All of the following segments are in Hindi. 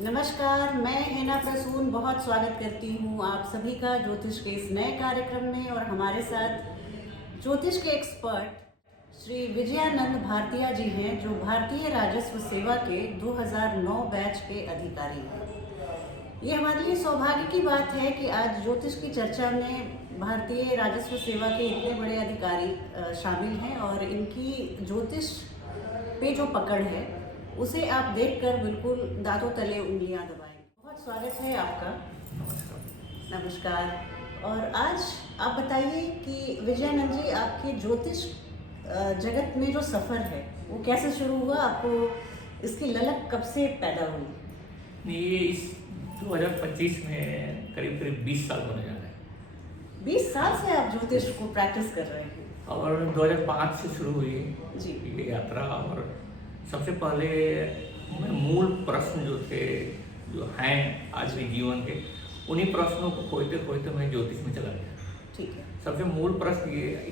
नमस्कार, मैं हिना प्रसून बहुत स्वागत करती हूँ आप सभी का ज्योतिष के इस नए कार्यक्रम में। और हमारे साथ ज्योतिष के एक्सपर्ट श्री विजयानंद भारतीया जी हैं, जो भारतीय राजस्व सेवा के 2009 बैच के अधिकारी हैं। ये हमारे लिए सौभाग्य की बात है कि आज ज्योतिष की चर्चा में भारतीय राजस्व सेवा के इतने बड़े अधिकारी शामिल हैं और इनकी ज्योतिष पे जो पकड़ है उसे आप देखकर बिल्कुल दांतों तले उंगलियां दबाएं। बहुत स्वागत है आपका। नमस्कार। और आज आप बताइए कि विजयानंद जी, आपकी ज्योतिष जगत में जो सफ़र है वो कैसे शुरू हुआ? आपको इसकी ललक कब से पैदा हुई? ये इस 2025 में करीब करीब 20 साल होने जा रहे हैं। 20 साल से आप ज्योतिष को प्रैक्टिस कर रहे हैं? और 2005 से शुरू हुई जी ये यात्रा। और सबसे पहले मूल प्रश्न जो थे, जो हैं आज के जीवन के, उन्हीं प्रश्नों को खोजते खोजते मैं ज्योतिष में चला गया। ठीक है। सबसे मूल प्रश्न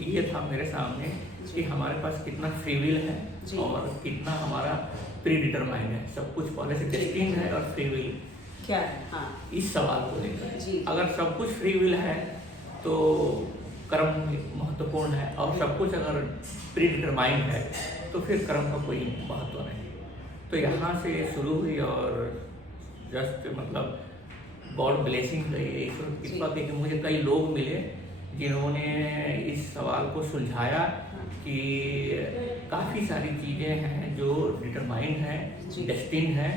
ये था मेरे सामने कि हमारे पास कितना फ्री विल है और कितना हमारा प्री डिटरमाइंड है। सब कुछ पहले से डेस्टिन्ड है और फ्री विल क्या है? हाँ, इस सवाल को लेकर जी। अगर सब कुछ फ्री विल है तो कर्म महत्वपूर्ण है, और सब कुछ अगर प्री डिटरमाइंड है तो फिर कर्म का कोई महत्व नहीं। तो यहाँ से शुरू हुई और जस्ट मतलब गॉड ब्लेसिंग कहिए, ईश्वर की कृपा थी कि मुझे कई लोग मिले जिन्होंने इस सवाल को सुलझाया कि काफ़ी सारी चीज़ें हैं जो डिटरमाइंड हैं, डेस्टिन्ड हैं।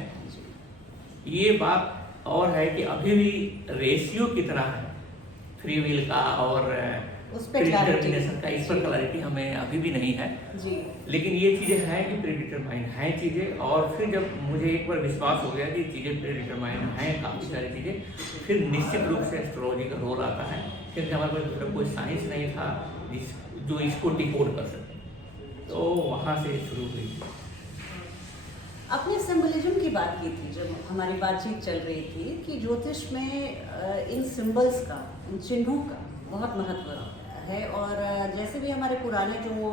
ये बात और है कि अभी भी रेशियो की तरह है फ्री विल का और प्रीडिटरमिनेशन का, इस पर क्लैरिटी हमें अभी भी नहीं है जी। लेकिन ये चीज़ें हैं कि प्रीडिटरमाइंड हैं चीज़ें। और फिर जब मुझे एक बार विश्वास हो गया कि चीज़ें प्रीडिटरमाइंड हैं, काफ़ी सारी चीज़ें, फिर निश्चित रूप से एस्ट्रोलॉजी का रोल आता है, क्योंकि हमारे पास दूसरा कोई साइंस नहीं था जो इसको डिकोड कर सके। तो वहाँ से शुरू हुई। आपने सिंबलिज्म की बात की थी जब हमारी बातचीत चल रही थी कि ज्योतिष में इन सिंबल्स का, इन चिन्हों का बहुत महत्व है। और जैसे भी हमारे पुराने जो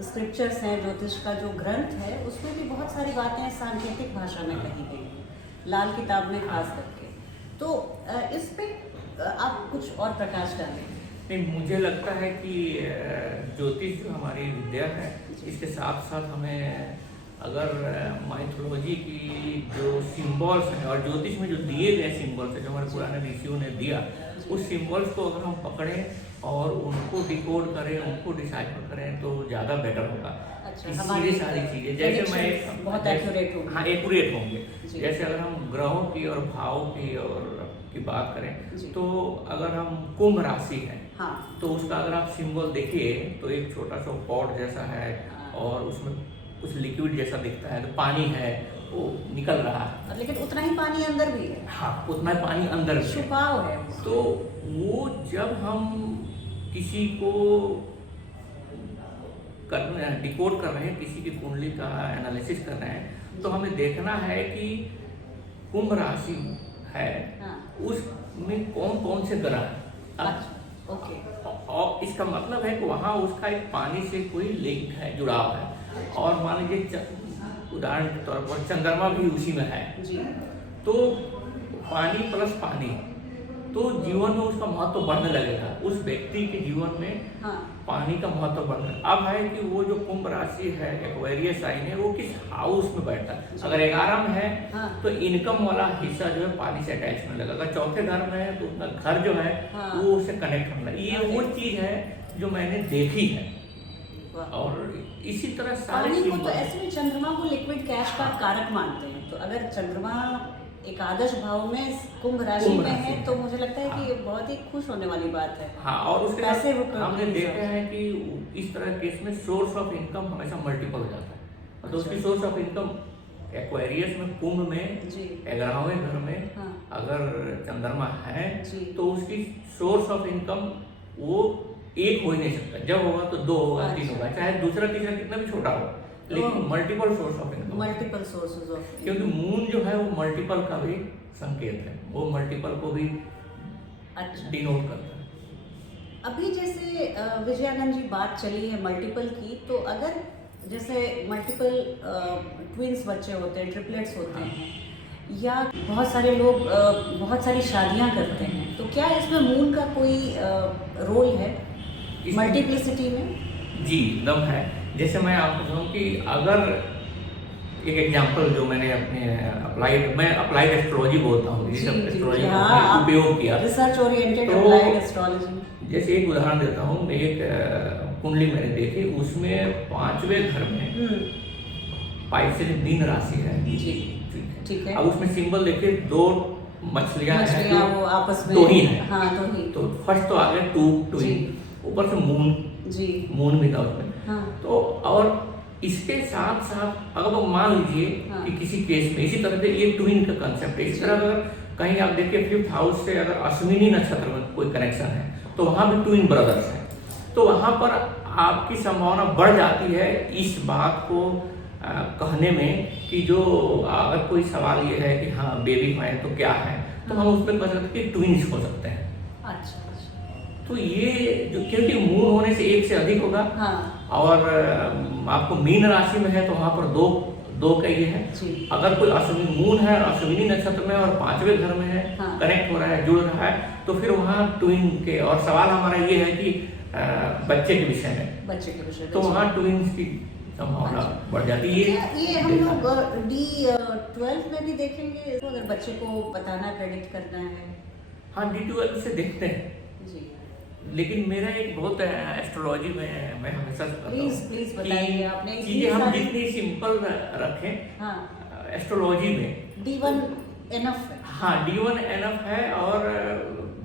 स्क्रिप्चर्स हैं, ज्योतिष का जो ग्रंथ है, उसमें भी बहुत सारी बातें सांकेतिक भाषा में कही गई हैं, लाल किताब में खास करके। तो इस पे आप कुछ और प्रकाश डालें। नहीं, मुझे लगता है कि ज्योतिष जो हमारी विद्या है, इसके साथ साथ हमें अगर माइथोलॉजी की जो सिंबल्स हैं और ज्योतिष में जो दिए गए सिंबल्स हैं, जो हमारे पुराने ऋषियों ने दिया, उस सिंबल्स को अगर हम पकड़ें और उनको डिकोड करें, उनको डिसाइफर करें तो ज़्यादा बेटर होगा। हमारी सारी चीज़ें जैसे मैं बहुत एक्यूरेट होंगे। हाँ, एक्यूरेट होंगे। जैसे अगर हम ग्रहों की और भावों की बात करें तो अगर हम कुंभ राशि है, हाँ, तो उसका अगर आप सिंबल देखिए तो एक छोटा सा पॉट जैसा है और उसमें कुछ लिक्विड जैसा दिखता है, तो पानी है वो निकल रहा है, लेकिन उतना ही पानी अंदर भी है। हाँ, उतना ही पानी अंदर भी छुपाव है। तो वो जब हम किसी को डिकोड कर रहे हैं, किसी की कुंडली का एनालिसिस कर रहे हैं, तो हमें देखना है कि कुंभ राशि है, हाँ, उसमें कौन कौन से ग्रह हैं। ओके। और इसका मतलब है कि वहाँ उसका एक पानी से कोई लिंक है, जुड़ाव है। और मान लीजिए उदाहरण के तौर पर चंद्रमा भी उसी में है जी। तो पानी प्लस पानी, तो जीवन में उसका महत्व बढ़ने लगेगा। उस व्यक्ति के जीवन में हाँ, पानी का महत्व बढ़ने। अब है कि वो जो कुंभ राशि है, एक्वेरियस साइन है, वो किस हाउस में बैठा है। अगर 11 में है हाँ, तो इनकम वाला हिस्सा जो है पानी से अटैच होने लगेगा। चौथे घर में है तो उसका घर जो है हाँ, वो उससे कनेक्ट होने लगेगा। ये वो चीज़ है जो मैंने देखी है। और इसी तरह सारे को तो ऐसे भी चंद्रमा को लिक्विड कैश का कारक मानते हैं। तो अगर चंद्रमा एकादश भाव में कुंभ राशि में है तो मुझे लगता है कि ये बहुत ही खुश होने वाली बात है। हाँ, और उसके पैसे हमने देखा है कि इस तरह केस में सोर्स ऑफ इनकम हमेशा मल्टीपल हो जाता है। तो उसकी सोर्स ऑफ इनकम एक्वेरियस में, कुंभ में, 11वें घर में हाँ, अगर चंद्रमा है तो उसकी सोर्स ऑफ इनकम वो एक हो ही नहीं सकता। जब होगा तो 2 होगा, 3 होगा, चाहे दूसरा तीसरा कितना भी छोटा हो, लेकिन multiple source of income, multiple sources of, क्योंकि मून जो है वो मल्टीपल का भी संकेत है, वो मल्टीपल को भी डिनोट करता है। अभी जैसे विजयानंद जी बात चली है मल्टीपल की, तो अगर जैसे मल्टीपल ट्विंस बच्चे होते हैं, ट्रिपलेट्स होते हैं, या बहुत सारे लोग बहुत सारी शादियां करते हैं, तो क्या इसमें मून का कोई रोल है मल्टीप्लिसिटी में? जी एकदम है। जैसे मैं आपको कहूँ कि अगर एक एग्जांपल जो मैंने अपने मैं अप्लाइड एस्ट्रोलॉजी बोलता हूँ, जी ये सब जी जी, एस्ट्रोलॉजी का हाँ, मैंने उपयोग किया। रिसर्च ओरिएंटेड तो अप्लाइड एस्ट्रोलॉजी। जैसे एक उदाहरण देता हूँ, एक कुंडली मैंने देखी, उसमें 5वें घर में पाइसेस मीन राशि है। जी ठीक है। अब उसमें सिंबल देखिए, 2 मछलियां हैं मछलियां वो आपस में, दो ही है। हाँ दो ही। तो फर्स्ट तो आ गया ट्विन, ऊपर से मून, जी मून भी था उसमें। हाँ तो और इसके साथ साथ अगर वो मान लीजिए हाँ। कि किसी केस में इसी तरह से ये ट्विन का कंसेप्ट है। इसी तरह अगर कहीं आप देखिए 5th हाउस से अगर अश्विनी नक्षत्र में कोई कनेक्शन है तो वहां भी ट्विन ब्रदर्स हैं, तो वहां पर आपकी संभावना बढ़ जाती है इस बात को कहने में कि जो अगर कोई सवाल ये है कि हाँ बेबी है तो क्या है, तो हम उसमें कह सकते हैं कि ट्विन्स हो सकते हैं। अच्छा अच्छा। तो ये जो, क्योंकि मून होने से एक से अधिक होगा, हाँ और आपको मीन राशि में है तो वहां पर दो का ये है। जी अगर कोई अश्विनी मून है और अश्विनी नक्षत्र में और 5वें घर में है, हाँ। कनेक्ट हो रहा है, जुड़ रहा है, तो फिर वहाँ ट्विन के, और सवाल हमारा ये है कि बच्चे के विषय में, बच्चे के विषय तो वहाँ ट्विन्स की संभावना बढ़ जाती है। ये हम लोग D12 में भी देखेंगे, तो अगर बच्चे को बताना, प्रेडिक्ट करना है। हाँ D12 से देखते हैं जी लेकिन मेरा एक बहुत एस्ट्रोलॉजी में मैं हमेशा प्लीज बताइए, आपने चीजें हम जितनी सिंपल रखें। हाँ एस्ट्रोलॉजी में D1 एनफ है। हाँ D1 एनफ है, और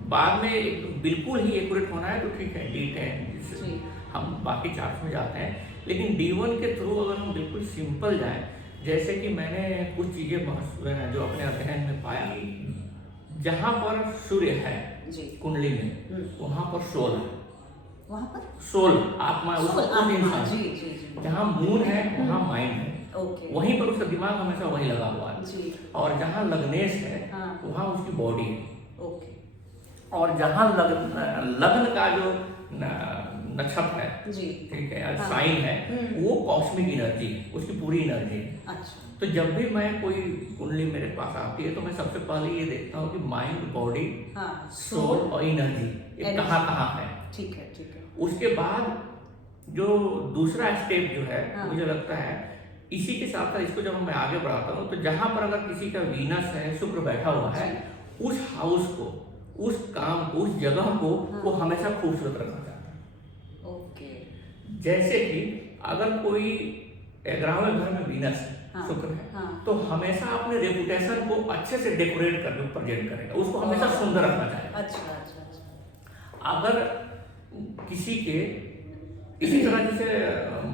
बाद में बिल्कुल ही एक्यूरेट होना है तो ठीक है D10 जी हम बाकी चार्ट में जाते हैं, लेकिन D1 के थ्रू अगर हम बिल्कुल सिंपल जाएं, जैसे कि मैंने कुछ चीजें जो अपने अध्ययन में पाया, जहाँ पर सूर्य है जी कुंडली में वहां पर सोल है, वहाँ पर सोल आत्मा, उसका खुद इंसान। जी जी जी। जहाँ मून है वहाँ माइंड है, ओके वहीं पर उसका दिमाग हमेशा वहीं लगा हुआ है। जी और जहाँ लग्नेश है हाँ वहाँ उसकी बॉडी है, ओके और जहाँ लग्न का जो नक्षत्र है, जी ठीक है, हाँ। साइन है, वो कॉस्मिक एनर्जी है, उसकी पूरी एनर्जी है। अच्छा तो जब भी मैं कोई कुंडली मेरे पास आती है तो मैं सबसे पहले ये देखता हूँ कि माइंड, बॉडी, हाँ सोल और एनर्जी ये कहाँ कहाँ है। ठीक है ठीक है। उसके बाद जो दूसरा स्टेप जो है, हाँ। मुझे लगता है इसी के साथ साथ इसको जब मैं आगे बढ़ाता हूँ तो जहाँ पर अगर किसी का वीनस है, शुक्र बैठा हुआ है, उस हाउस को, उस काम को, उस जगह को वो हमेशा खूबसूरत रखना चाहता है। ओके जैसे कि अगर कोई 11वें घर में वीनस है, हाँ, शुक्र है, हाँ। तो हमेशा अपने रेपुटेशन को अच्छे से डेकोरेट करके प्रेजेंट करेगा, उसको हमेशा सुंदर रखना चाहेगा। अच्छा अच्छा अच्छा। अगर किसी के इसी तरह जैसे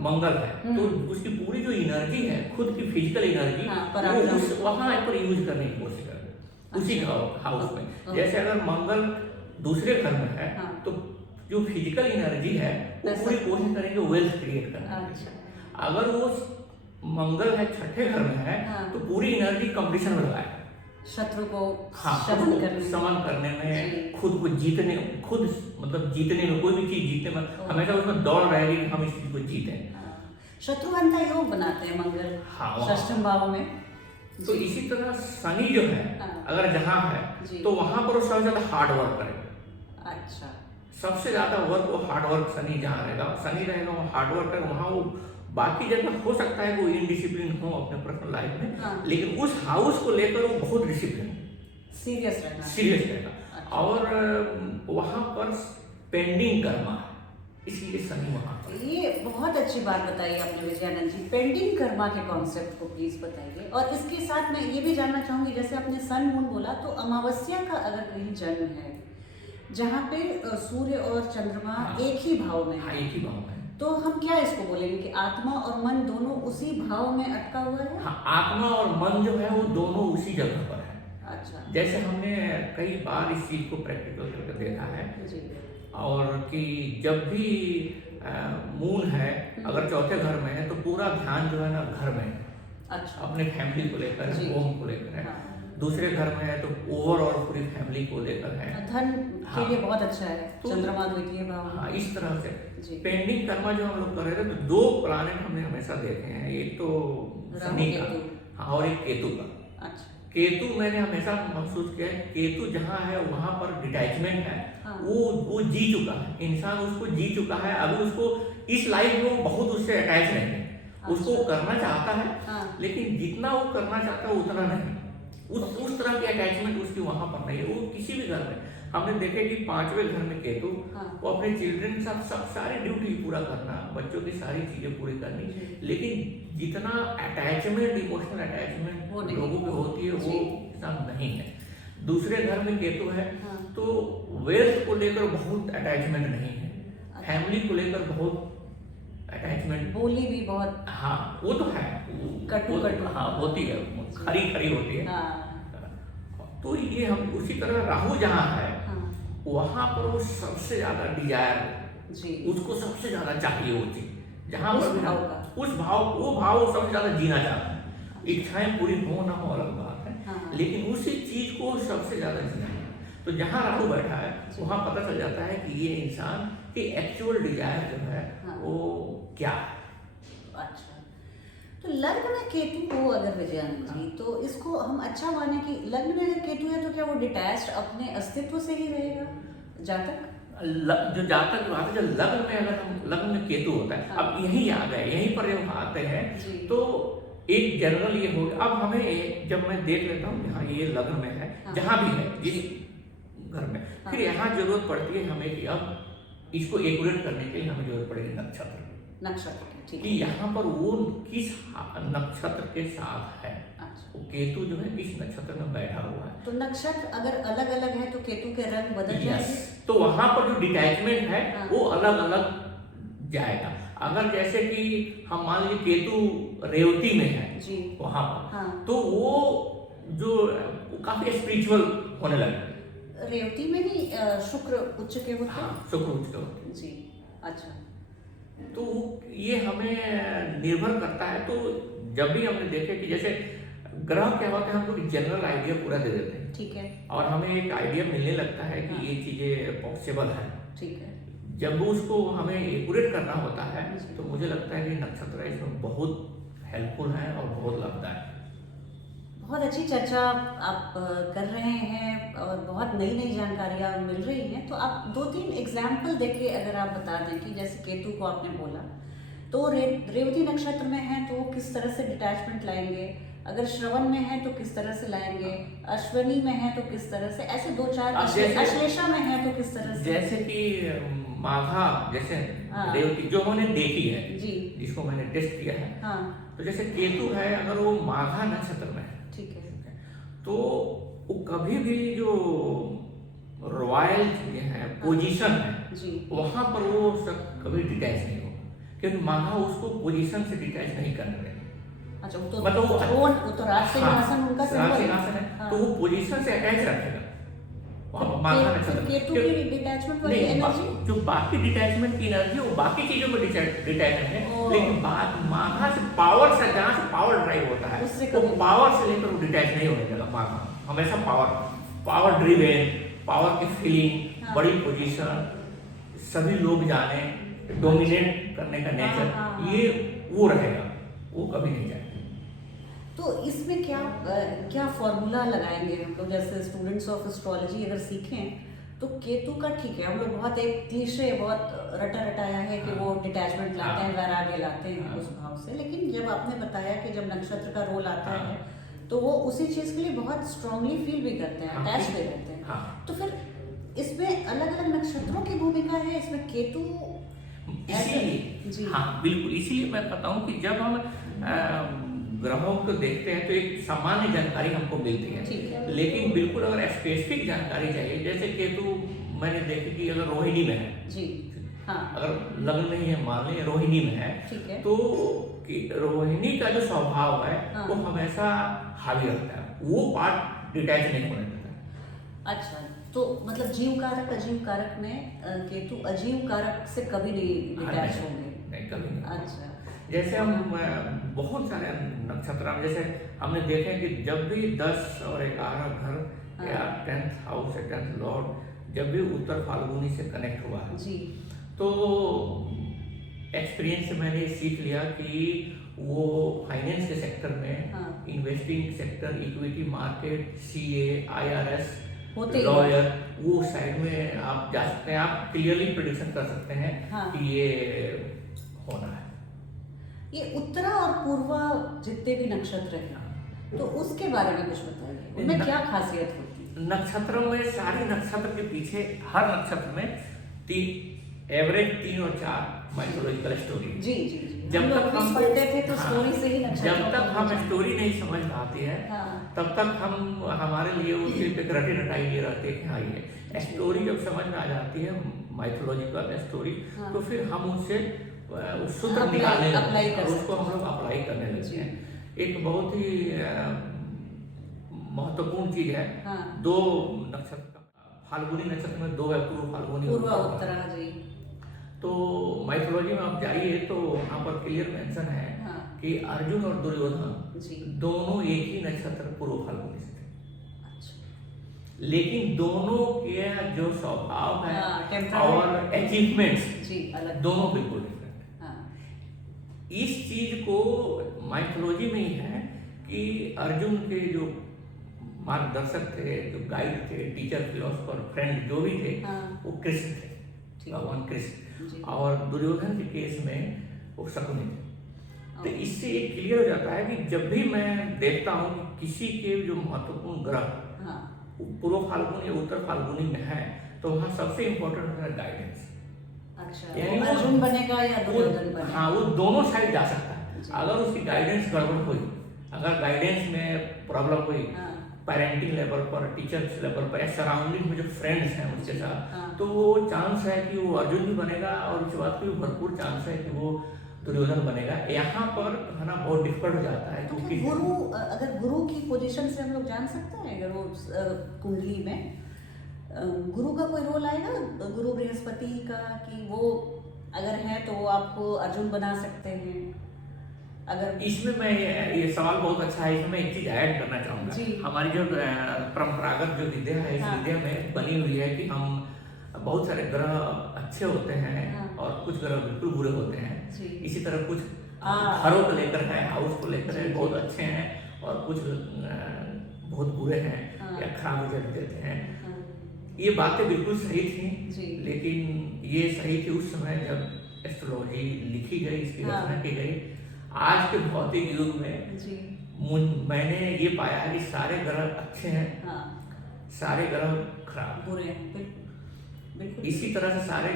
मंगल है तो उसकी पूरी जो एनर्जी है, खुद की फिजिकल एनर्जी, हाँ, वो उस वहां पर यूज करने की कोशिश करेगा उसी हाउस में। जैसे अगर मंगल दूसरे घर में है हाँ। तो जो फिजिकल एनर्जी है वो पूरी कोशिश करेंगे वेल्थ क्रिएट करने की। अच्छा अगर वो मंगल है 6ठे घर में है हाँ। तो पूरी एनर्जी कंपटीशन में लगाएगा, शत्रु को हाँ, शमन करने में। समन करने जी। में, खुद को जीतने, खुद मतलब जीतने में, कोई भी चीज जीतने में हमेशा उसमें दौड़ रहेगी कि हम इस चीज को जीतें। हाँ। शत्रुघ्न का योग बनाते हैं मंगल हाँ, षष्ठम भाव में। तो इसी तरह शनि जो है हाँ। अगर जहाँ है जी। तो वहां पर वो सबसे ज्यादा हार्ड वर्क करेगा। अच्छा सबसे ज्यादा वर्क वो हार्ड वर्क शनि जहाँ रहेगा, शनि रहेगा वो हार्ड वर्क करेगा, वहाँ वो बाकी जगह हो सकता है वो इनडिसिप्लिन हो अपने पर्सनल लाइफ में, हाँ। लेकिन उस हाउस को लेकर वो बहुत डिसिप्लिन, सीरियस रहना। सीरियस रहेगा। अच्छा। और वहां पर पेंडिंग कर्मा है, इसलिए शनि वहां पर। ये बहुत अच्छी बात बताई आपने विजयानंद जी, पेंडिंग कर्मा के कॉन्सेप्ट को प्लीज बताइए। और इसके साथ मैं ये भी जानना चाहूंगी, जैसे आपने सन मून बोला, तो अमावस्या का अगर कहीं जन्म है जहाँ पे सूर्य और चंद्रमा हाँ। एक ही भाव में हाँ, है, एक ही भाव में। तो हम क्या इसको बोलेंगे कि आत्मा और मन दोनों उसी भाव में अटका हुआ है? हाँ, आत्मा और मन जो है वो दोनों उसी जगह पर है। अच्छा जैसे हमने कई बार इस चीज को प्रैक्टिकल करके देखा है, जी और कि जब भी मून है अगर चौथे घर में है तो पूरा ध्यान जो है ना घर में है, अच्छा अपने फैमिली को लेकर जी। है, होम को लेकर है। हाँ। दूसरे घर में है तो ओवरऑल पूरी फैमिली को लेकर है। धन के हाँ। लिए बहुत अच्छा है तो- चंद्रमा द्वितीय भाव में। हाँ, इस तरह से जी। पेंडिंग कर्मा जो हम लोग कर रहे थे, तो दो प्लानेट हमने हमेशा देखे हैं, एक तो राहु शनि का, केतु। हाँ, और एक केतु का। अच्छा केतु मैंने हमेशा महसूस किया है, केतु जहाँ है वहां पर डिटैचमेंट है। हाँ। वो जी चुका है, इंसान उसको जी चुका है। अभी उसको इस लाइफ में वो बहुत उससे अटैच नहीं है। उसको अच्छा। करना चाहता है, हाँ। लेकिन जितना वो करना चाहता है उतना नहीं। उस तरह की अटैचमेंट उसकी वहां पर नहीं है। वो किसी भी घर में हमने देखे कि 5वें घर में केतु, हाँ। वो अपने चिल्ड्रन के साथ सब सारी ड्यूटी पूरा करना, बच्चों की सारी चीजें पूरी करनी, लेकिन जितना अटैचमेंट, इमोशनल अटैचमेंट वो नहीं। लोगों पे होती है वो जी। इंसान नहीं है। दूसरे घर में केतु है, हाँ। तो वेल्थ को लेकर बहुत अटैचमेंट नहीं है, अच्छा। फैमिली को लेकर बहुत अटैचमेंट। बोली भी बहुत हाँ वो तो है, कटु कटु। हाँ होती है, खरी खरी होती है। हाँ। तो ये हम उसी तरह राहु जहाँ है हाँ। वहां पर वो सबसे ज्यादा डिजायर, जी। उसको सबसे ज्यादा चाहिए वो चीज। जहाँ उस पर भी भाव हम का। उस भाव, वो भाव वो सबसे ज्यादा जीना चाहता है। इच्छाएं पूरी हो ना हो अलग बात है, हाँ। लेकिन उसी चीज को सबसे ज्यादा जीना है। तो जहाँ राहु बैठा है वहां पता चल जाता है कि ये इंसान की एक्चुअल डिजायर जो है हाँ। वो क्या है। अच्छा, तो लग्न में केतु हो अगर विजयानंद जी, तो इसको हम अच्छा माने कि लग्न में अगर केतु है तो क्या वो डिटैच्ड अपने अस्तित्व से ही रहेगा जातक? जो जातक बात है, जो लग्न में अगर हम लग्न में केतु होता है, हाँ। अब यही आ गए, यहीं पर जब आते हैं जी। तो एक जनरल ये हो गया। अब हमें जब मैं देख लेता हूँ यहाँ ये लग्न में है, हाँ। जहाँ भी है जिस घर में, हाँ। फिर यहाँ जरूरत पड़ती है हमें कि अब इसको एक्यूरेट करने के लिए हमें जरूरत पड़ेगी नक्षत्र की, नक्षत्र की, ठीक कि है। यहाँ पर वो किस नक्षत्र के साथ है, अच्छा, वो केतु जो है किस नक्षत्र में बैठा हुआ है। तो नक्षत्र अगर अलग अलग है तो केतु के रंग बदल यस, जाएंगे? तो वहां पर जो डिटैचमेंट है हाँ। वो अलग अलग जाएगा। अगर जैसे कि हम मान लीजिए केतु रेवती में है जी। वहां पर, हाँ। तो वो जो काफी स्पिरिचुअल होने लगे। रेवती में ही शुक्र उच्च के होते हैं? हाँ, शुक्र उच्च के होते जी। अच्छा। हैं। तो ये हमें निर्भर करता है। तो जब भी हमने देखे कि जैसे ग्रह क्या होते हैं, हमको जनरल आइडिया पूरा दे देते हैं, ठीक है। और हमें एक आइडिया मिलने लगता है कि हाँ। ये चीजें पॉसिबल है। ठीक है। जब उसको हमें एक्यूरेट करना होता है जी। तो मुझे लगता है कि नक्षत्र इसमें बहुत हेल्पफुल है और बहुत लाभदायक है। बहुत अच्छी चर्चा आप कर रहे हैं और बहुत नई नई जानकारियाँ मिल रही हैं। तो आप 2-3 एग्जाम्पल देके अगर आप बता दें कि जैसे केतु को आपने बोला तो रेवती नक्षत्र में है तो वो किस तरह से डिटैचमेंट लाएंगे, अगर श्रवण में है तो किस तरह से लाएंगे, अश्विनी में है तो किस तरह से, ऐसे 2-4, अश्लेषा में है तो किस तरह से, जैसे कि माघा, जैसे हाँ। रेवती जो मैंने देखी है, जी। जिसको मैंने टेस्ट किया है, हाँ। तो जैसे केतु है अगर वो माघा नक्षत्र में है, ठीक है। तो वो कभी भी जो रॉयल चीजें हैं, पोजीशन है, जी। वहां पर वो सब कभी डिटैच नहीं होगा, क्योंकि माघा उसको पोजीशन से डिटैच नहीं करने देगा। अच्छा, वो तो मतलब वो थ्रोन, वो तो राज सिंहासन उनका राज सिंबल सिंहासन है, हाँ। तो वो पोजीशन से अटैच रखेगा वहाँ पर माघा नक्षत्र। केतु की डिटैचमेंट वाली नहीं, एनर्जी जो बाकी डिटैचमेंट की एनर्जी वो बाकी चीजों में डिटैच है, ओह। लेकिन बात माघा से पावर से, जहाँ से पावर ड्राइव होता है, उससे वो कभी पावर से लेकर वो डिटैच नहीं होने देगा। माघा हमेशा पावर ड्रिवेन, पावर की फीलिंग, हाँ। बड़ी पोजीशन, सभी लोग जाने, डोमिनेट करने का नेचर, हाँ। ये वो रहेगा, वो कभी नहीं जाएगा। तो इसमें क्या फॉर्मूला लगाएंगे हम लोग, जैसे स्टूडेंट्स ऑफ एस्ट्रोलॉजी अगर सीखें तो केतु का ठीक है, हम लोग बहुत एक क्लीशे बहुत रटा रटाया है कि वो डिटैचमेंट लाते हैं, वैराग्य लाते हैं उस भाव से, लेकिन जब आपने बताया कि जब नक्षत्र का रोल आता है तो वो उसी चीज के लिए बहुत स्ट्रांगली फील भी करते हैं, अटैच भी रहते हैं। तो फिर इसमें अलग अलग नक्षत्रों की भूमिका है इसमें केतु इसीलिए, हाँ बिल्कुल, इसीलिए मैं बताऊं कि जब हम ग्रहों को देखते हैं तो एक सामान्य जानकारी हमको मिलती है, लेकिन बिल्कुल अगर स्पेसिफिक जानकारी चाहिए, जैसे केतु मैंने देखी कि अगर रोहिणी में है जी, हाँ। अगर लग्न नहीं है, मान लें रोहिणी में है, तो रोहिणी का जो स्वभाव है हाँ। वो हमेशा हावी रहता है, वो पार्ट डिटैच नहीं होने देता। अच्छा, तो मतलब जीव कारक अजीव कारक में केतु अजीव कारक से कभी नहीं डिटैच होंगे? नहीं, कभी नहीं। अच्छा, जैसे हम बहुत सारे नक्षत्र, जैसे हमने देखे कि जब भी 10 और 11 घर या 10th हाउस या 10th लॉर्ड जब भी उत्तर फाल्गुनी से कनेक्ट हुआ है जी, तो एक्सपीरियंस से मैंने सीख लिया कि वो फाइनेंस के सेक्टर में, हाँ। Investing sector, equity market, CA, IRS, होते ही लॉयर, वो साइड में आप जा सकते हैं। आप क्लियरली प्रिडिक्शन कर सकते हैं हाँ। कि ये होना है। ये उत्तरा और पूर्वा जितने भी नक्षत्र हैं, तो उसके बारे में कुछ बताइए, उनमें क्या खासियत होती है? नक्षत्रों में, सारे नक्षत्र के पीछे हर नक्षत्र में एवरेज 3 और 4 माइथोलॉजिकल स्टोरी। जी जी जी, जब तक हम पढ़ते थे तो हाँ, स्टोरी से ही नक्षत्रों जब तक को हम समझते स्टोरी नहीं समझ पाते हैं, हाँ। तब तक हम हमारे लिए वो सिर्फ एक रटी रटाई ये रहते हैं कि हाँ ये स्टोरी जब समझ में आ जाती है, माइथोलॉजिकल स्टोरी, हाँ। तो फिर हम उससे सूत्र अप्लाई- निकालने अप्लाई लगते हैं कर और उसको सकते हम लोग अप्लाई करने लगते जी। हैं। एक बहुत ही महत्वपूर्ण चीज है। हाँ। 2 नक्षत्र, फाल्गुनी नक्षत्र में 2 है, पूर्व फाल्गुनी और पूर्वा उत्तर उत्तरा जी। तो माइथोलॉजी में आप जाइए तो वहाँ पर क्लियर मेंशन है हाँ। कि अर्जुन और दुर्योधन जी। दोनों एक ही नक्षत्र पूर्व फाल्गुनी से थे, अच्छा। लेकिन दोनों के जो स्वभाव है हाँ, temperament। और अचीवमेंट्स जी अलग। दोनों बिल्कुल डिफरेंट। हाँ। इस चीज को माइथोलॉजी में ही है कि अर्जुन के जो मार्गदर्शक थे, जो गाइड थे, टीचर, फिलोसफर, फ्रेंड जो भी थे, हाँ। वो कृष्ण थे, ठीक। भगवान कृष्ण। जी। और दुर्योधन के केस में वो शकुनी थे। तो और- इससे ये क्लियर हो जाता है कि जब भी मैं देखता हूँ कि किसी के जो महत्वपूर्ण ग्रह हाँ। पूर्व फाल्गुनी या उत्तर फाल्गुनी में है, तो वहाँ सबसे इम्पोर्टेंट है गाइडेंस। अच्छा, यानी वो वो- अर्जुन बनेगा या दुर्योधन बनेगा? हाँ, वो दोनों साइड जा सकता है। जी। अगर उसकी गाइडेंस गड़बड़ हुई, अगर गाइडेंस में प्रॉब्लम हुई, हाँ। पेरेंटिंग लेवल पर, टीचर्स लेवल पर या सराउंडिंग में जो फ्रेंड्स हैं उसके हाँ। साथ, तो वो चांस है कि वो अर्जुन भी बनेगा और इस बात की भी भरपूर चांस है कि वो दुर्योधन बनेगा। यहाँ पर कहना बहुत डिफिकल्ट हो जाता है तो क्योंकि क्या गुरु, अगर गुरु की पोजीशन से हम लोग जान सकते हैं, अगर वो कुंडली में गुरु का कोई रोल आएगा, गुरु बृहस्पति का, कि वो अगर है तो वो आपको अर्जुन बना सकते हैं? अगर इसमें मैं ये सवाल बहुत अच्छा है, इसमें मैं एक चीज ऐड करना चाहूंगा। जी। हमारी जो परंपरागत जो विद्या है, इस हाँ। विद्या में बनी हुई है कि हम बहुत सारे ग्रह अच्छे होते हैं हाँ। और कुछ ग्रह बिल्कुल बुरे होते हैं। जी। इसी तरह कुछ हाँ। घरों को लेकर है, हाउस को लेकर है, जी, बहुत जी। अच्छे हैं और कुछ बहुत बुरे हैं हाँ। या खराब रिजल्ट देते हैं। हाँ। ये बातें बिल्कुल सही थी, जी। लेकिन ये सही थी उस समय जब एस्ट्रोलॉजी लिखी गई, इसकी हाँ। रचना की गई। आज के भौतिक युग में जी। मैंने ये पाया है कि सारे ग्रह अच्छे हैं, हाँ। सारे ग्रह खराब हैं। बुरे हैं, बिल्कुल बिल्कुल। इसी तरह से सारे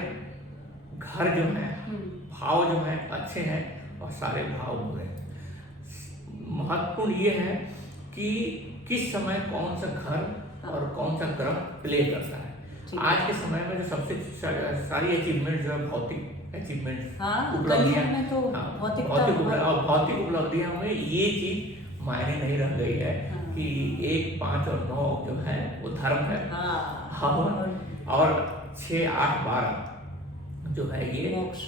घर जो हैं, भाव जो हैं अच्छे हैं और सारे भाव बुरे हैं। महत्वपूर्ण ये है कि किस समय कौन सा घर और कौन सा ग्रह प्ले करता है। ठीक आज के समय में जो सबसे सारी अचीवमेंट जो है भौतिक अचीवमेंट, हाँ, उपलब्धियां, कलयुग में तो हाँ, भौतिकता भौतिक बहुत- और भौतिक उपलब्धियों में ये चीज मायने नहीं रह गई है हाँ। कि 1, 5 और 9 जो है वो धर्म है, हाँ। हवन, और 6, 8, 12 जो है ये मोक्ष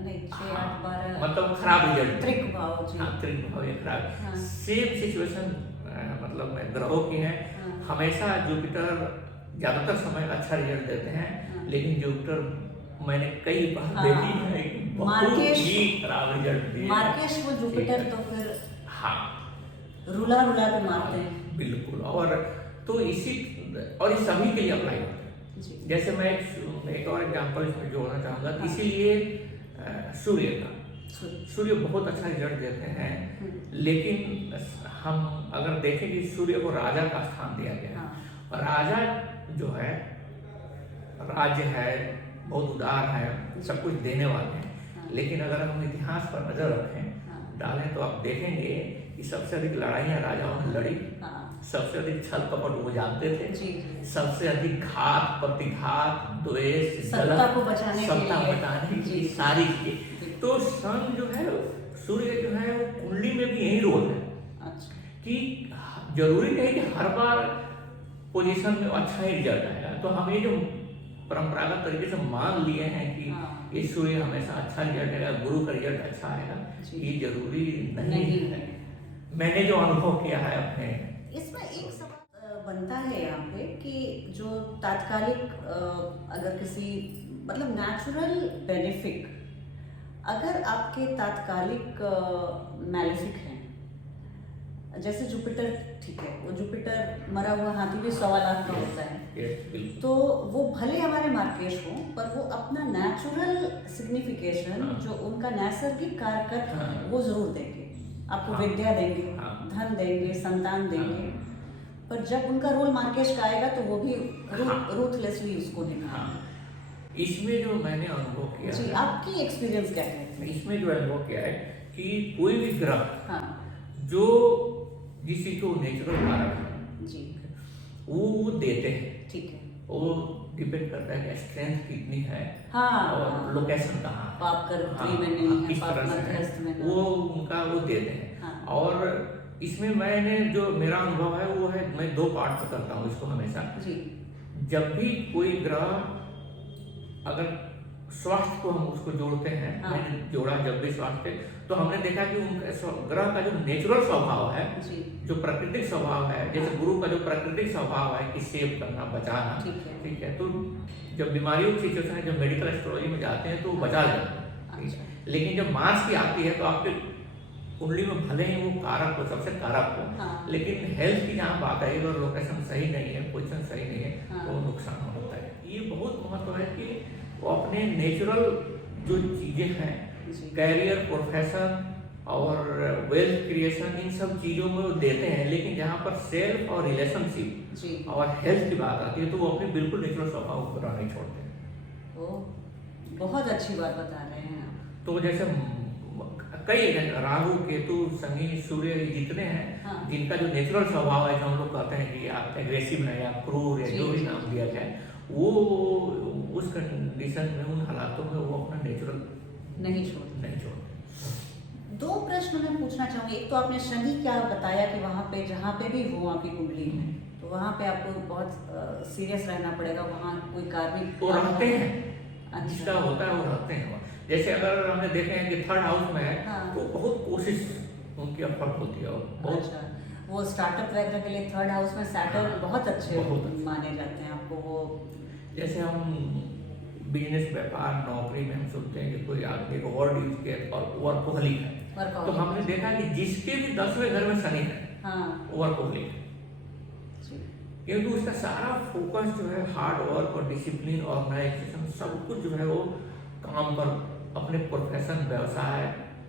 नहीं, 6, 8, 12 मतलब खराब रिजल्ट। त्रिक भाव जी। हाँ, त्रिक भाव ये खराब। हाँ। सेम सिचुएशन मतलब ग्रहों की है। हाँ। हमेशा जुपिटर ज्यादातर समय अच्छा रिजल्ट देते हैं, हाँ। लेकिन जुपिटर मैंने कई बार हाँ। देखी है कि बहुत मार्केश- ही खराब रिजल्ट दिए। मार्केश वो जुपिटर तो फिर हाँ, रुला रुला के मारते हैं। बिल्कुल। और तो इसी और ये सभी के लिए अप्लाई होता है। जी। जैसे मैं एक और एग्जांपल इसमें जोड़ना चाहूंगा। हाँ। इसीलिए सूर्य का, सूर्य। सूर्य बहुत अच्छा रिजल्ट देते हैं, लेकिन हम अगर देखें कि सूर्य को राजा का स्थान दिया गया है। हाँ। और राजा जो है, राज्य है, बहुत उदार है, सब कुछ देने वाले हैं। हाँ। लेकिन अगर हम इतिहास पर नजर रखें, हाँ। डालें, तो आप देखेंगे कि सबसे अधिक लड़ाइयाँ राजाओं ने लड़ी, हाँ। सबसे अधिक छल कपट वो जानते थे, जी, जी। सबसे अधिक घात प्रतिघात द्वेष सत्ता जलन, को बचाने के सत्ता लिए। बचाने की जी। सारी चीजें। जी। तो सन जो है, सूर्य जो है, वो कुंडली में भी यही रोल है अच्छा। कि जरूरी नहीं कि हर बार पोजीशन में अच्छा ही रिजल्ट आएगा। तो हम ये जो परंपरागत तरीके से मान लिए हैं कि हाँ। ये सूर्य हमेशा अच्छा रिजल्ट आएगा, गुरु का रिजल्ट अच्छा आएगा, जी। ये जरूरी नहीं नहीं है। मैंने जो अनुभव किया है अपने, इसमें एक सवाल बनता है यहाँ पे कि जो तात्कालिक अगर किसी मतलब नेचुरल बेनिफिट अगर आपके तात्कालिक मैलेफिक हैं, जैसे जुपिटर, ठीक है, वो जुपिटर मरा हुआ हाथी भी 1.25 लाख का होता है, बिल्कुल। तो वो भले हमारे मार्केश हों, पर वो अपना नेचुरल सिग्निफिकेशन, हाँ। जो उनका नैसर्गिक कारकत्व है, हाँ। वो जरूर देंगे आपको। हाँ। विद्या देंगे, हाँ। धन देंगे, संतान देंगे, हाँ। पर जब उनका रोल मार्केश का आएगा तो वो भी हाँ। रूथलेसली उसको निभाएंगे। हाँ, इसमें जो मैंने अनुभव किया जी, है, आपकी एक्सपीरियंस क्या कहते हैं? इसमें जो अनुभव किया है कि कोई भी ग्रह हाँ जो जिसी को नेचुरल कारक है जी, वो देते हैं। ठीक है। वो डिपेंड करता है कि स्ट्रेंथ कितनी है हाँ, और लोकेशन कहाँ है, पाप कर हाँ, में नहीं है, किस पाप तरह से मध्यस्थ में है, ना। वो उनका वो देते हैं। हाँ। और इसमें मैंने जो मेरा अनुभव है वो है, मैं 2 पार्ट में करता हूँ इसको हमेशा। जी, जब भी कोई ग्रह, अगर स्वास्थ्य को हम उसको जोड़ते हैं, हाँ। मैंने जोड़ा जब भी स्वास्थ्य, तो हमने देखा कि उनका ग्रह का जो नेचुरल स्वभाव है, जी, जो प्राकृतिक स्वभाव है, जैसे हाँ। गुरु का जो प्राकृतिक स्वभाव है कि सेव करना, बचाना, ठीक है। ठीक है, तो जब बीमारियों की सिचुएशन है, जब मेडिकल एस्ट्रोलॉजी में जाते हैं तो वो बचा जाते हैं, ठीक है। अच्छा। लेकिन जब मार्स की आती है तो आपके कुंडली में भले ही वो कारक हो, सबसे कारक हो, हाँ। लेकिन हेल्थ की जहाँ बात आई और लोकेशन सही नहीं है, पोजिशन सही नहीं है, हाँ। तो नुकसान होता है। ये बहुत महत्व है कि वो अपने नेचुरल जो चीज़ें हैं, जी, कैरियर, प्रोफेशन और वेल्थ क्रिएशन, इन सब चीज़ों में वो देते हैं, लेकिन जहाँ पर सेल्फ और रिलेशनशिप जी, और हेल्थ की बात आती है तो वो अपने बिल्कुल नेचुरल स्वभाव को पूरा नहीं छोड़ते। ओ, बहुत अच्छी बात बता रहे हैं आप। तो जैसे कई राहु, केतु, शनि, सूर्य, ये जितने हैं, हाँ। जिनका जो नेचुरल स्वभाव है, जो हम लोग कहते हैं कि आप एग्रेसिव है या क्रूर या जी, जो भी जी, नाम जी। दिया जाए, वो उस कंडीशन में, उन हालातों में वो अपना नेचुरल नहीं छोड़ते। नहीं छोड़ते। 2 प्रश्न मैं पूछना चाहूँगी। एक तो आपने शनि क्या बताया कि वहाँ पे जहाँ पे भी हो आपकी कुंडली में, तो वहाँ पे आपको बहुत सीरियस रहना पड़ेगा, वहाँ कोई कार्मिक वो रहते हैं, अच्छा। जिसका होता है वो रहते हैं। जैसे अगर हमने देखे हैं कि 3rd हाउस में है, हाँ। तो बहुत कोशिश उनकी एफर्ट होती है और बहुत। अच्छा, वो स्टार्टअप वगैरह के लिए 3rd हाउस में सैटर्न हाँ, बहुत अच्छे बहुत अच्छे माने जाते हैं आपको। वो जैसे हम बिजनेस, व्यापार, नौकरी में हम सुनते हैं कि कोई आदमी को वर्ड यूज किया और वर्कोहलिक है, तो हमने देखा कि जिसके भी 10वें घर में शनि है, हाँ वर्कोहलिक है, जी, क्योंकि उसका सारा फोकस जो है हार्ड वर्क और डिसिप्लिन, ऑर्गेनाइजेशन, सब कुछ जो है वो काम पर, अपने प्रोफेशन, व्यवसाय,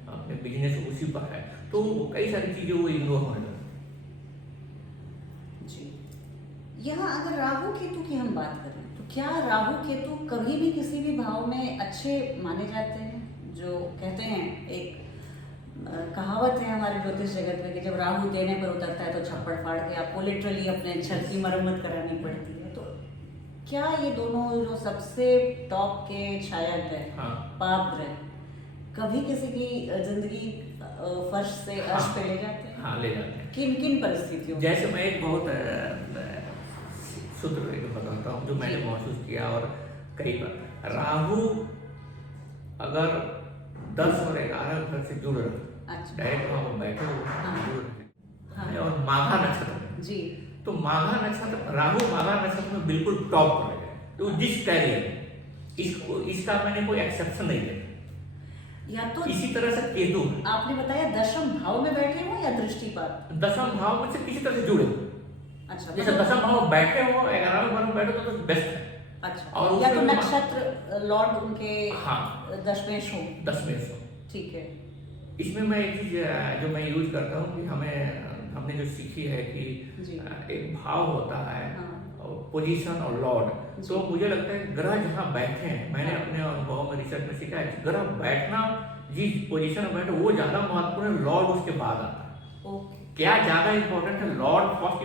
अपने बिजनेस उसी पर है, तो कई सारी चीजें वो इग्नोर होने लगती। जी। यहाँ अगर राहु केतु की हम बात करें तो क्या राहु केतु कभी भी किसी भी भाव में अच्छे माने जाते हैं? जो कहते हैं, एक कहावत है हमारे ज्योतिष जगत में कि जब राहु देने पर उतरता है तो छप्पड़ फाड़ के आपको लिटरली अपने छत की मरम्मत करानी पड़ती है। तो क्या ये दोनों जो सबसे टॉप के छाया ग्रह, हाँ। पाप ग्रह, कभी किसी की जिंदगी फर्श से अर्श पे ले जाते हैं? हाँ, ले जाते हैं। किन किन परिस्थितियों में? जैसे मैं एक बहुत सूत्र एक बताता हूँ जो मैंने जी। महसूस किया, और कई बार राहु अगर 10 और 11 घर से जुड़ रहे, अच्छा, डायरेक्ट वहाँ पर बैठे हुए हाँ। जुड़ रहे, हाँ। और माघा नक्षत्र, जी, तो माघा नक्षत्र, राहु माघा नक्षत्र में बिल्कुल टॉप पर है, तो जिस कैरियर, इसको इसका मैंने कोई एक्सेप्शन नहीं देखा। या तो इसी तरह से केतु, आपने बताया 10वें भाव में बैठे हो या दृष्टिपात? 10वें भाव में से किसी तरह से जुड़े हो, अच्छा, जैसे 10वें भाव में बैठे हो, 11वें भाव में बैठे हो, तो बेस्ट है। अच्छा, और या तो उसमें नक्षत्र लॉर्ड उनके हाँ। 10वें हो, 10वें से। ठीक है। इसमें मैं एक चीज जो मैं यूज करता हूँ कि हमने जो सीखी है कि जी। एक भाव होता है, हाँ। पोजीशन और लॉर्ड, तो जी। मुझे लगता है ग्रह जहाँ बैठे हैं, मैंने हाँ। अपने अनुभव में, रिसर्च में सीखा है, ग्रह बैठना, जिस पोजीशन में बैठे वो ज्यादा महत्वपूर्ण है, लॉर्ड उसके बाद आता है। ओके, क्या ज्यादा इंपॉर्टेंट है? लॉर्ड फर्स्ट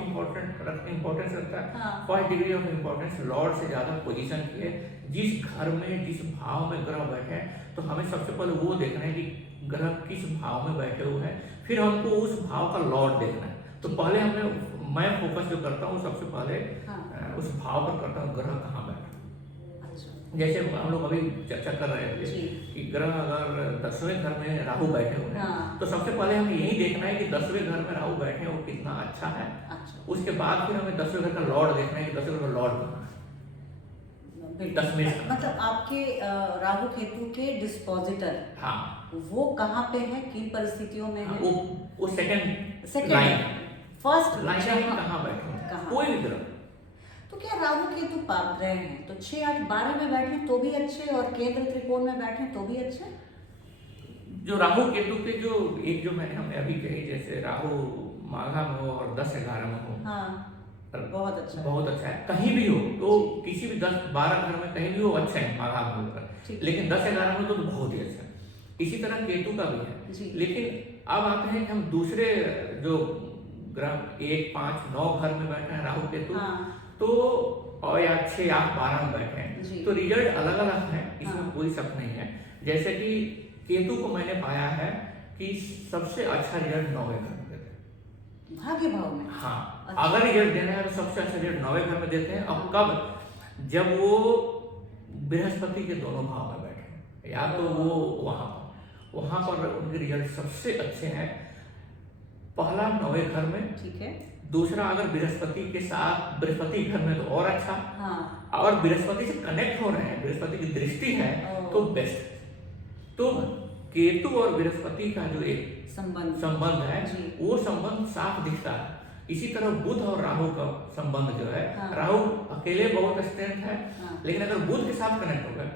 इंपॉर्टेंस रखता है, हाँ। First degree of importance Lord से ज्यादा पोजीशन की है। जिस घर में, जिस भाव में ग्रह बैठे हैं, तो हमें सबसे पहले वो देखना है कि ग्रह किस भाव में बैठे हुए हैं, फिर हमको उस भाव का लॉर्ड देखना है। तो पहले मैं फोकस जो करता हूँ सबसे पहले हाँ। उस भाव पर करता हूँ, ग्रह कहाँ बैठा। अच्छा, जैसे हम लोग अभी चर्चा कर रहे थे जी। कि ग्रह अगर 10वें घर में राहु बैठे हुए हैं, हाँ। तो सबसे पहले हमें यही देखना है कि 10वें घर में राहु बैठे हैं वो कितना अच्छा है। अच्छा, उसके बाद फिर हमें 10वें घर का लॉर्ड देखना है कि 10वें घर का लॉर्ड कहाँ है। बिल्कुल। 10 में से। मतलब आपके राहु केतु के डिस्पोजिटर हाँ वो कहाँ पे है, किन परिस्थितियों में है? वो second second line, first line में कहाँ बैठे हैं, कहाँ? कोई भी तरफ। तो क्या राहु केतु पाप ग्रह हैं तो 6, 8, 12 में बैठे तो भी अच्छे और केंद्र त्रिकोण में बैठे तो भी अच्छे? जो राहु केतु के जो एक जो मैंने हमने अभी कही, जैसे राहु माघा में हो और 10-11 में हो, हाँ बहुत अच्छा है। बहुत अच्छा है। कहीं भी हो तो किसी भी 10-12 घर में कहीं भी हो अच्छा है माघा में होकर, ठीक। लेकिन 10-11 में तो बहुत ही अच्छा है। इसी तरह केतु का भी है जी। लेकिन अब आते हैं कि हम दूसरे जो ग्रह 1, 5, 9 घर में बैठे हैं राहु केतु, हाँ तो और या 6, 8, 12 में बैठे जी। हैं तो रिजल्ट अलग अलग है, इसमें हाँ। कोई शक नहीं है। जैसे कि केतु को मैंने पाया है कि सबसे अच्छा रिजल्ट 9वें घर में देते हैं। भाग्य भाव में? हाँ अच्छा। अगर रिजल्ट देना है तो सबसे अच्छा रिजल्ट 9वें घर में देते हैं। और कब? जब वो बृहस्पति के दोनों भाव में बैठे हैं, या तो वो वहां पर उनके रिजल्ट सबसे अच्छे हैं। पहला 9वें घर में, ठीक है। दूसरा अगर बृहस्पति के साथ बृहस्पति घर में तो और अच्छा, हाँ और बृहस्पति से कनेक्ट हो रहे हैं, बृहस्पति की दृष्टि है तो बेस्ट। तो केतु और बृहस्पति का जो एक संबंध है जी। वो संबंध साफ दिखता है। इसी तरह बुध और राहु का संबंध जो है, हाँ। राहु अकेले बहुत स्ट्रेंथ है, हाँ। लेकिन अगर बुध के साथ कनेक्ट हो गए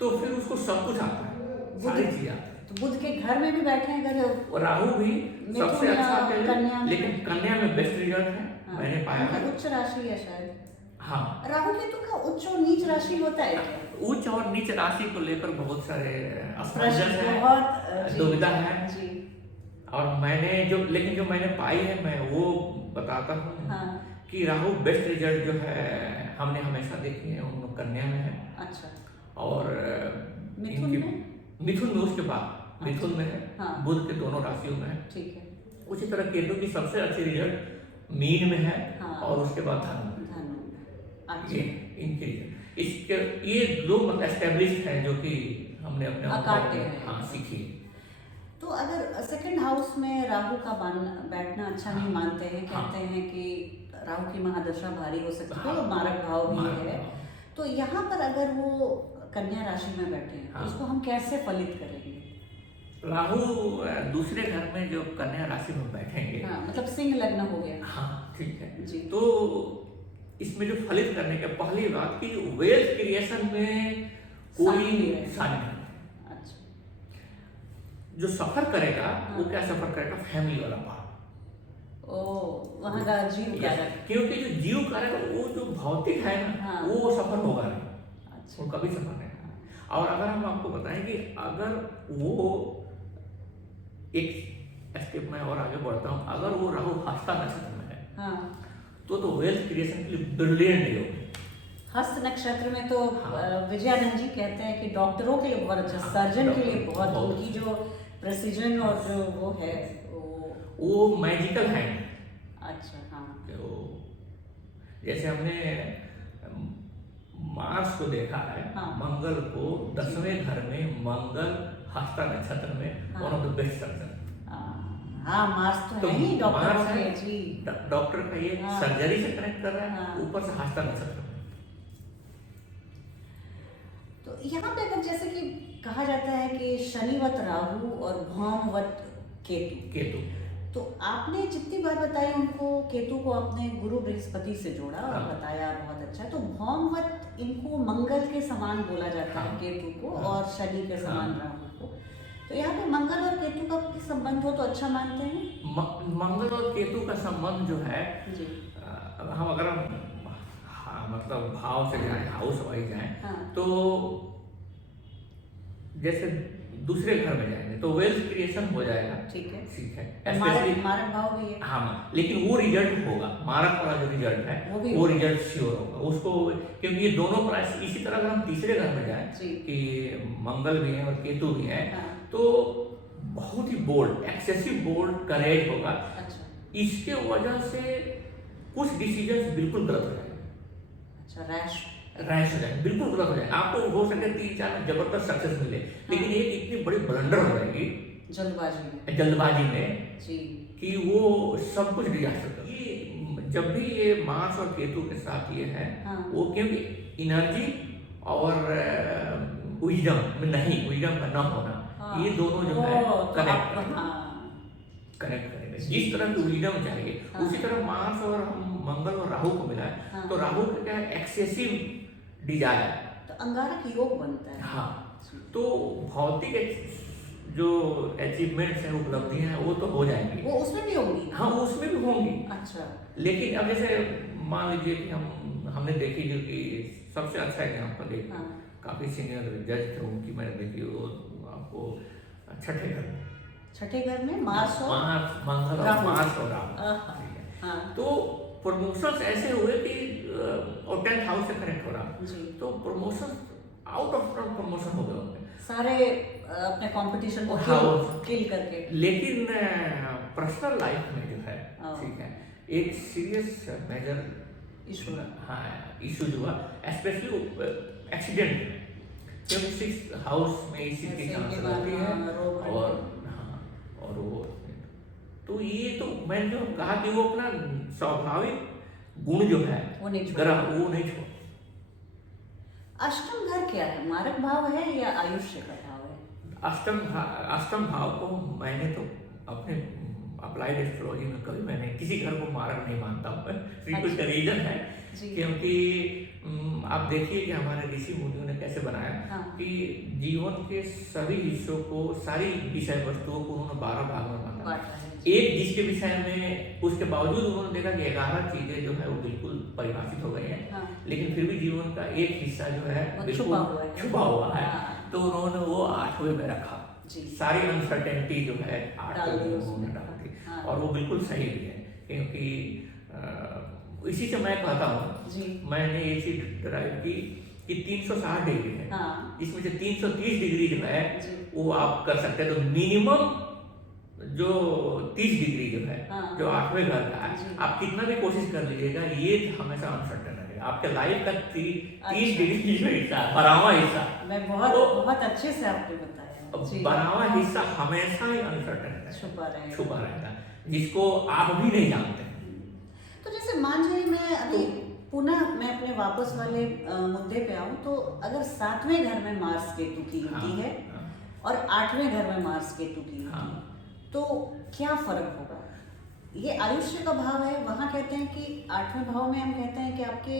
तो फिर उसको सब कुछ आता है, सारी चीजें आती है। तो बुध के घर में भी बैठे हैं अगर और राहु भी सबसे अच्छा अकेले, कन्या में। लेकिन कन्या में बेस्ट रिजल्ट है। हाँ। मैंने पाया है। उच्च राशि है शायद। हाँ राहु केतु का उच्च और नीच राशि होता है क्या? उच्च और नीच राशि को लेकर बहुत सारे प्रश्न असमंजस है, बहुत दुविधा है जी। और लेकिन जो मैंने पाई है मैं वो बताता हूँ। हाँ। कि राहु बेस्ट रिजल्ट जो है हमने हमेशा देखी है उन कन्या में है। अच्छा। और मिथुन में? मिथुन में उसके बाद मिथुन में है। हाँ। बुध के दोनों राशियों में है। ठीक है। उसी तरह केतु की सबसे अच्छी रिजल्ट मीन में है। हाँ। और उसके बाद धनु में। अच्छा। ये इनके इसके ये दो मतलब एस्टेब्लिश्ड है जो कि हमने अपने अकाट्य है। हाँ सीखी। तो अगर सेकंड हाउस में राहु का बैठना अच्छा नहीं मानते हैं, हाँ। कहते हैं कि राहु की महादशा भारी हो सकती है हाँ। और मारक भाव भी मारक है। भाव। तो यहाँ पर अगर वो कन्या राशि में बैठे हैं हाँ। तो उसको हम कैसे फलित करेंगे? राहु दूसरे घर में जो कन्या राशि में बैठेंगे। हाँ मतलब सिंह लग्न हो गया। हाँ ठीक है जी। तो इसमें जो फलित करने के पहली बात की वेल्थ क्रिएशन में कोई सानी नहीं। अच्छा। जो सफर करेगा हाँ। वो क्या सफर करेगा? फैमिली वाला पार्ट। ओ वहाँ का जीव कारक। क्योंकि जो जीव कारक वो जो भौतिक है ना, हाँ। वो सफर होगा नहीं। अच्छा। वो कभी सफर नहीं होगा। और अगर हम आपको बताएं कि अगर वो एक स्टेप में और आगे बढ़ता हूँ, अगर वो राहु हस्ता नक्षत्र में है हाँ। तो वेल्थ क्रिएशन के लिए ब्रिलियंट योग है। हस्त नक्षत्र में तो हाँ। विजयानंद जी कहते हैं कि डॉक्टरों के लिए बहुत अच्छा, हाँ, सर्जन के लिए डॉक्टर, बहुत, बहुत। उनकी जो प्रेसिजन और जो वो है वो मैजिकल हैंड। अच्छा। हाँ। जो जैसे हमने मार्स को देखा है। हाँ। मंगल को 10वें घर में मंगल हस्ता नक्षत्र में हाँ। One of the best surgeon. हाँ मार्स तो है ही डॉक्टरों मार्स के है, जी। डॉक्टर का ये हाँ। सर्जरी से कनेक्ट कर रहा है। हाँ। ऊपर से हस्ता नक्षत्र में। तो यहाँ पे अगर जैसे कि कहा जाता है कि शनिवत राहु और भौमवत केतु, तो आपने जितनी बार बताई उनको, केतु को आपने गुरु बृहस्पति से जोड़ा और हाँ। बताया बहुत अच्छा। तो भौमवत इनको मंगल के समान बोला जाता है हाँ। केतु को, हाँ। और शनि के समान हाँ। राहु को। तो यहाँ पे मंगल और केतु का संबंध हो तो अच्छा मानते हैं? मंगल और केतु का संबंध जो है जी। हम अगर मतलब भाव से जाए, हाउस वाइज जाए, हाँ। तो जैसे दूसरे घर में जाएंगे तो वेल्थ क्रिएशन हो जाएगा। ठीक है। ठीक है। मारक भाव भी है। हाँ लेकिन वो रिजल्ट होगा, मारक वाला जो रिजल्ट है वो रिजल्ट श्योर होगा उसको, क्योंकि ये दोनों प्राइस। इसी तरह अगर हम तीसरे घर में जाए कि मंगल भी है और केतु भी है, हाँ। तो बहुत ही बोल्ड, एक्सेसिव बोल्ड करेज होगा। अच्छा। इसके वजह से कुछ डिसीजन बिल्कुल गलत हो जाएंगे। अच्छा। रैश हो जाएंगे, बिल्कुल गलत हो जाएंगे। आपको हो सके 3-4 में जबरदस्त सक्सेस मिले, लेकिन एक इतनी बड़ी ब्लंडर हो जाएगी जल्दबाजी में जी कि वो सब कुछ डिजास्टर कर। ये जब भी ये मार्स और केतु के साथ ये है, हाँ। वो क्योंकि एनर्जी और विजडम में नहीं, विजडम का न होना, ये दोनों जो है कनेक्ट करेंगे। जिस तरह की विजडम चाहिए उसी तरह मार्स और मंगल और राहु को मिला है, तो राहु का क्या है, एक्सेसिव डिजायर, तो अंगारक योग बनता है। हाँ, तो भौतिक जो अचीवमेंट्स हैं, उपलब्धियां हैं, वो तो हो जाएंगी, वो उसमें भी होंगी। हाँ, उसमें भी होंगी। अच्छा, लेकिन अब जैसे मान लीजिए कि हमने देखी, जो कि सबसे अच्छा एग्जाम्पल है, काफी सीनियर जज थे उनकी, मैंने देखी, वो आपको छठे घर में मार्स मंगल और मार्स और राहु, तो प्रमोशंस ऐसे हुए कि और 10th हाउस से कनेक्ट हो रहा, तो प्रमोशन आउट ऑफ प्रमोशन हो गए उनके सारे, अपने कंपटीशन को किल करके। लेकिन पर्सनल लाइफ में जो है, ठीक है, एक सीरियस मेजर इशू, हाँ, इशू जो हुआ, स्पेशली एक्सीडेंट, क्योंकि 6th हाउस में इसी की चांस रहती है, और वो, तो ये तो मैंने जो कहा कि वो अपना स्वाभाविक गुण जो है ग्रह वो नहीं छोड़। अष्टम घर क्या है, मारक भाव है या आयुष्य का भाव है? अष्टम भाव को मैंने तो अपने अप्लाइड एस्ट्रोलॉजी में कभी मैंने किसी घर को मारक नहीं मानता हूँ। कुछ रीजन है, क्योंकि आप देखिए कि हमारे ऋषि मुनियों ने कैसे बनाया, कि जीवन के सभी हिस्सों को, सारी विषय वस्तुओं को उन्होंने 12 भाग में बांटा, एक जिसके विषय में, उसके बावजूद उन्होंने देखा कि 11 चीजें जो है वो बिल्कुल परिभाषित हो गई हैं, लेकिन फिर भी जीवन का एक हिस्सा जो है छुपा हुआ है, तो उन्होंने वो 8वें में रखा, सारी अनसर्टेनिटी जो है 8वें में उन्होंने डाल दी, और वो बिल्कुल सही भी है, क्योंकि इसी से मैं कहता हूँ, मैंने ये चीज ड्राइव की कि 360 डिग्री है, इसमें से 330 डिग्री जो है वो आप कर सकते हैं, तो मिनिमम जो 30 डिग्री जो है, जो 8वें घर का है, आप कितना भी कोशिश कर लीजिएगा, ये हमेशा अनसर्टेन रहेगा, आपके लाइफ का 30 डिग्री जो हिस्सा, 12वां हिस्सा, मैं बहुत अच्छे से आपको बताया, 12वां हिस्सा हमेशा ही अनसर्टेन छुपा रहेगा, जिसको आप भी नहीं जानते। तो जैसे मान लीजिए मैं अभी पुनः मैं अपने वापस वाले मुद्दे पे आऊँ, तो अगर 7वें घर में मार्स केतु की युति है और 8वें घर में मार्स केतु की युति, तो क्या फर्क होगा? ये आयुष्य का भाव है, वहाँ कहते हैं कि 8वें भाव में हम कहते हैं कि आपके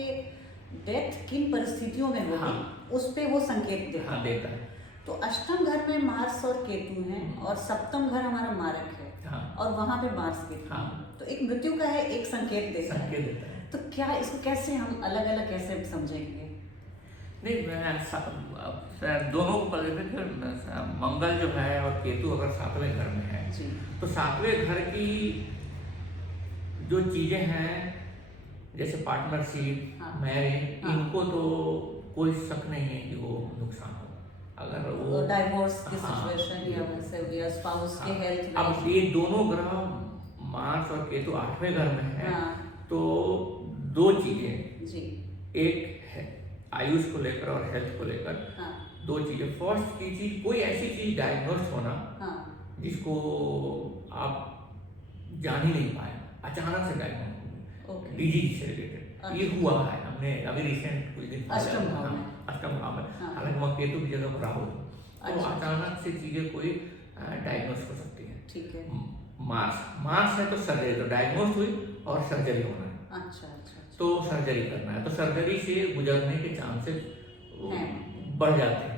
डेथ किन परिस्थितियों में होगी, उस पे वो संकेत देता है। तो अष्टम घर में मार्स और केतु हैं, और सप्तम घर हमारा मारक है, और वहाँ पे मार्स केतु, तो एक मृत्यु का है, एक संकेत देता है। तो क्या इसको कैसे हम अलग अलग कैसे समझेंगे? नहीं, मैं दोनों को मंगल जो है और केतु अगर 7वें घर में है, तो 7वें घर की जो चीजें हैं, जैसे पार्टनरशिप, मैरिज, इनको तो कोई शक नहीं है कि वो नुकसान हो, अगर वो डाइवोर्स की सिचुएशन या वैसे या स्पाउस के हेल्थ। अब ये दोनों ग्रह मार्स और केतु 8वें घर में है, तो दो चीजें, एक है आयुष को लेकर और हेल्थ को लेकर, दो चीजें। फर्स्ट की चीज, कोई ऐसी चीज डायग्नोस होना जिसको आप जान ही नहीं पाए, अचानक से डायग्नोस, डिजीज से रिलेटेड, ये हुआ है। हमने अभी रिसेंट कुछ दिन अष्टम भाव में, हालांकि वहाँ केतु की जगह पर राहु, तो अचानक से चीजें कोई डायग्नोस हो सकती है। ठीक है। मार्स है तो सर्जरी, तो डायग्नोस हुई और सर्जरी होना है। अच्छा। तो सर्जरी करना है, तो सर्जरी से गुजरने के चांसेस बढ़ जाते हैं।